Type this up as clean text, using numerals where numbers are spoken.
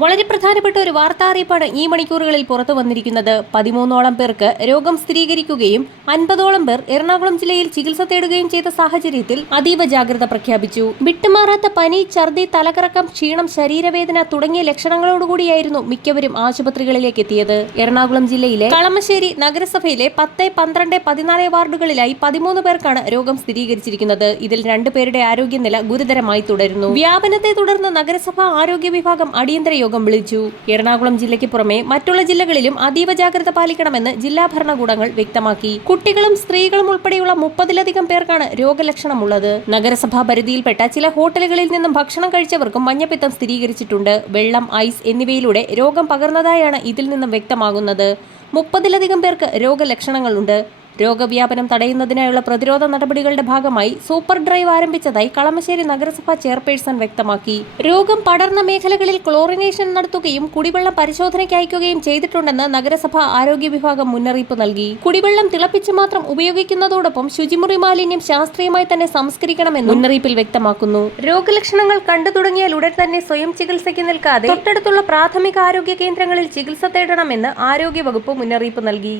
വളരെ പ്രധാനപ്പെട്ട ഒരു വാർത്താ അറിയിപ്പാണ് ഈ മണിക്കൂറുകളിൽ പുറത്തു വന്നിരിക്കുന്നത്. 13ഓളം പേർക്ക് രോഗം സ്ഥിരീകരിക്കുകയും 50ഓളം പേർ എറണാകുളം ജില്ലയിൽ ചികിത്സ തേടുകയും ചെയ്ത സാഹചര്യത്തിൽ അതീവ ജാഗ്രത പ്രഖ്യാപിച്ചു. വിട്ടുമാറാത്ത പനി, ഛർദി, തലകറക്കം, ക്ഷീണം, ശരീരവേദന തുടങ്ങിയ ലക്ഷണങ്ങളോടുകൂടിയായിരുന്നു മിക്കവരും ആശുപത്രികളിലേക്ക് എത്തിയത്. എറണാകുളം ജില്ലയിലെ കളമശ്ശേരി നഗരസഭയിലെ 10, 12, 14 വാർഡുകളിലായി 13 പേർക്കാണ് രോഗം സ്ഥിരീകരിച്ചിരിക്കുന്നത്. ഇതിൽ 2 പേരുടെ ആരോഗ്യനില ഗുരുതരമായി തുടരുന്നു. വ്യാപനത്തെ തുടർന്ന് നഗരസഭാ ആരോഗ്യ വിഭാഗം അടിയന്തര യോഗം വിളിച്ചു. എറണാകുളം ജില്ലയ്ക്ക് പുറമെ മറ്റുള്ള ജില്ലകളിലും അതീവ ജാഗ്രത പാലിക്കണമെന്ന് ജില്ലാ ഭരണകൂടങ്ങൾ വ്യക്തമാക്കി. കുട്ടികളും സ്ത്രീകളും ഉൾപ്പെടെയുള്ള 30ലധികം പേർക്കാണ് രോഗലക്ഷണമുള്ളത്. നഗരസഭാ പരിധിയിൽപ്പെട്ട ചില ഹോട്ടലുകളിൽ നിന്നും ഭക്ഷണം കഴിച്ചവർക്കും മഞ്ഞപ്പിത്തം സ്ഥിരീകരിച്ചിട്ടുണ്ട്. വെള്ളം, ഐസ് എന്നിവയിലൂടെ രോഗം പകർന്നതായാണ് ഇതിൽ നിന്നും വ്യക്തമാകുന്നത്. 30ലധികം പേർക്ക് രോഗലക്ഷണങ്ങളുണ്ട്. രോഗവ്യാപനം തടയുന്നതിനായുള്ള പ്രതിരോധ നടപടികളുടെ ഭാഗമായി സൂപ്പർ ഡ്രൈവ് ആരംഭിച്ചതായി കളമശ്ശേരി നഗരസഭാ ചെയർപേഴ്സൺ വ്യക്തമാക്കി. രോഗം പടർന്ന മേഖലകളിൽ ക്ലോറിനേഷൻ നടത്തുകയും കുടിവെള്ളം പരിശോധനയ്ക്ക് അയക്കുകയും ചെയ്തിട്ടുണ്ടെന്ന് നഗരസഭാ ആരോഗ്യ വിഭാഗം മുന്നറിയിപ്പ് നൽകി. കുടിവെള്ളം തിളപ്പിച്ച് മാത്രം ഉപയോഗിക്കുന്നതോടൊപ്പം ശുചിമുറി മാലിന്യം ശാസ്ത്രീയമായി തന്നെ സംസ്കരിക്കണമെന്ന് മുന്നറിയിപ്പിൽ വ്യക്തമാക്കുന്നു. രോഗലക്ഷണങ്ങൾ കണ്ടു തുടങ്ങിയാൽ ഉടൻ തന്നെ സ്വയം ചികിത്സയ്ക്ക് നിൽക്കാതെ തൊട്ടടുത്തുള്ള പ്രാഥമിക ആരോഗ്യ കേന്ദ്രങ്ങളിൽ ചികിത്സ തേടണമെന്ന് ആരോഗ്യവകുപ്പ് മുന്നറിയിപ്പ് നൽകി.